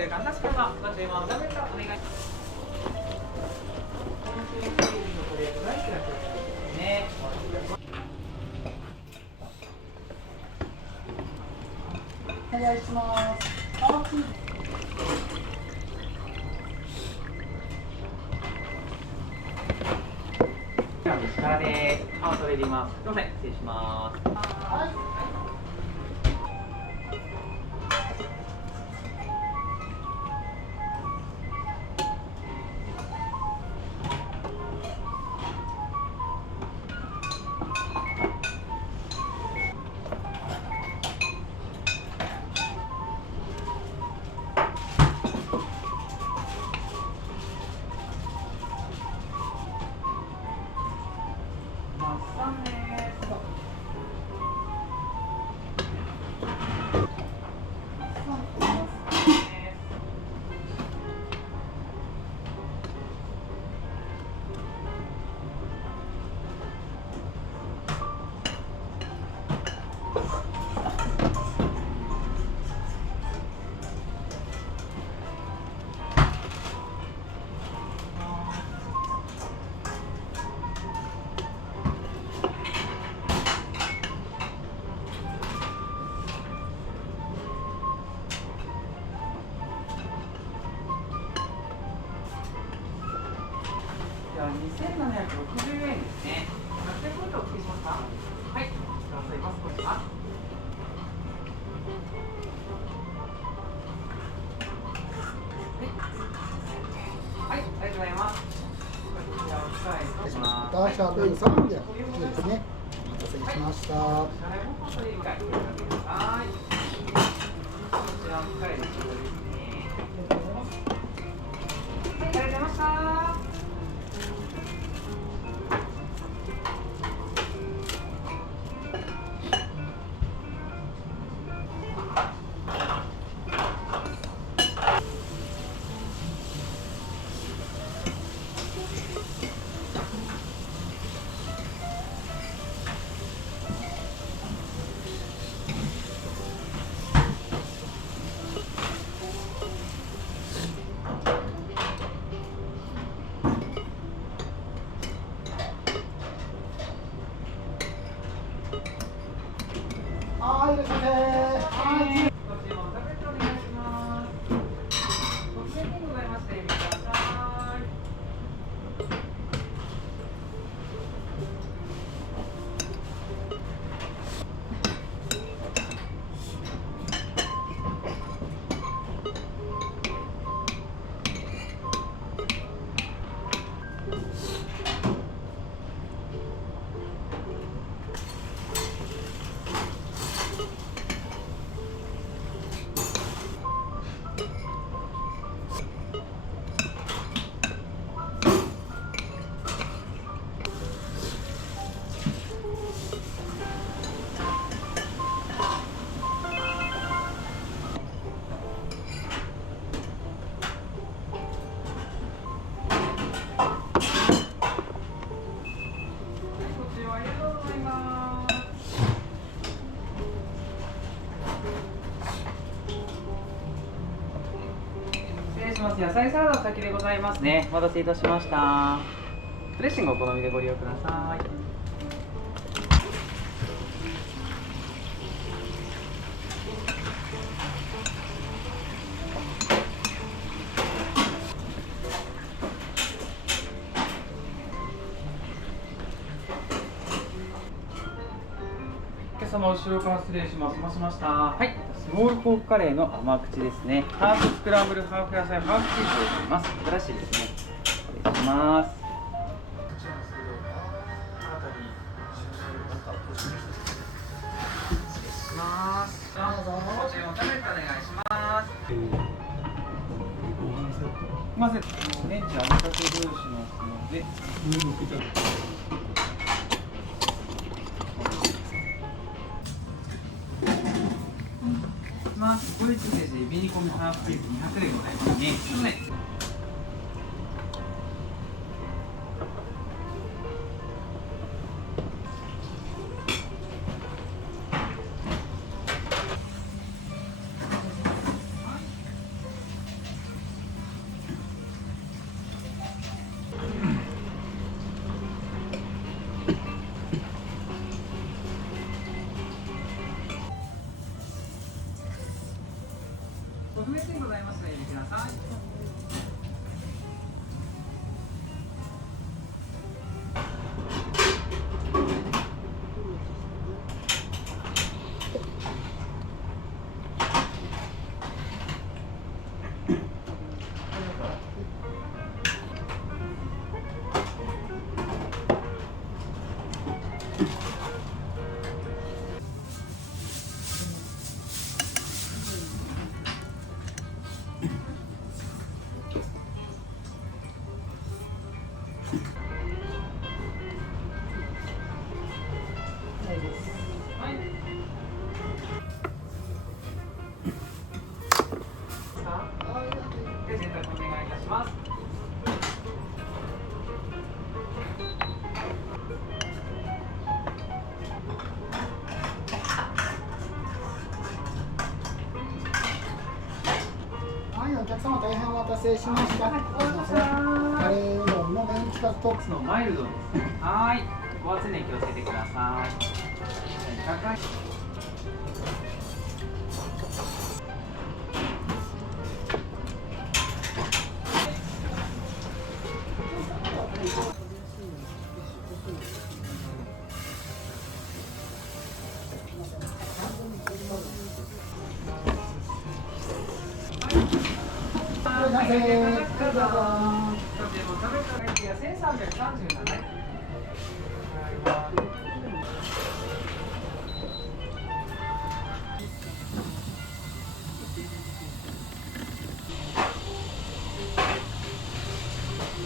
っている方、確かご注文のためとお願いします。お願いします。下で青それでいます。すみません、失礼します。はい。2760円ですね。800円でお付けしますか。はい、くださいます。これは。はい、ありがとうございます。こちらお使いします。ダーシャーという300ですね。お待たせしました。はい、支払いもここで理解してください。こちらお使いの仕事ですね。はい、ありがとうございました。はい、いらっしゃいませ。はい。ご注文食べてお願いします。ご記念でございまして、見てください。野菜サラダの先でございますね。お待たせいたしました。ドレッシングお好みでご利用ください。お客様、後ろから失礼します。お待たせしました。はい、スモールポークカレーの甘口ですね。ハーフスクランブルハーフ野菜ハーフチーズでございます。新しいですね。失礼します。どうぞ。ご注文食べてお願いします。まずレンジ揚げたてご用意しますので。ご用意中ですね。ビニコミハーフピース200でございますね。ださい。で、洗濯お願いいたします。はい、お客様大変お待たせしました。カレーうどんのメンチカツトップスのマイルドですね。はい。ご圧に気をつけてください。高い。はい、どうぞ。食べただけが1337円。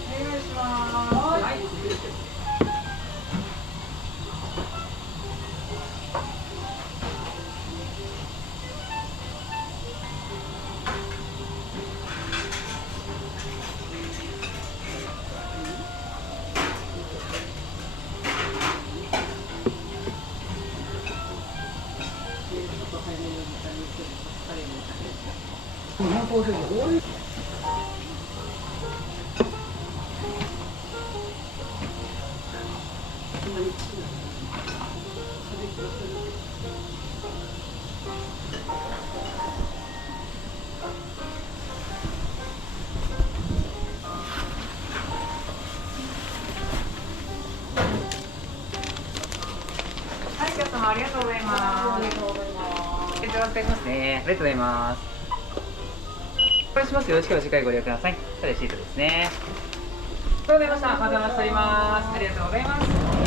お願いします。はい。日本コーヒーで多い。はい、お客様ありがとうございます。ありがとうございます。お預かりしますね。ありがとうございます。お願いします。よろしければ次回ご利用ください。レシートですね。ありがとうございました。またお待ちしております。ありがとうございます。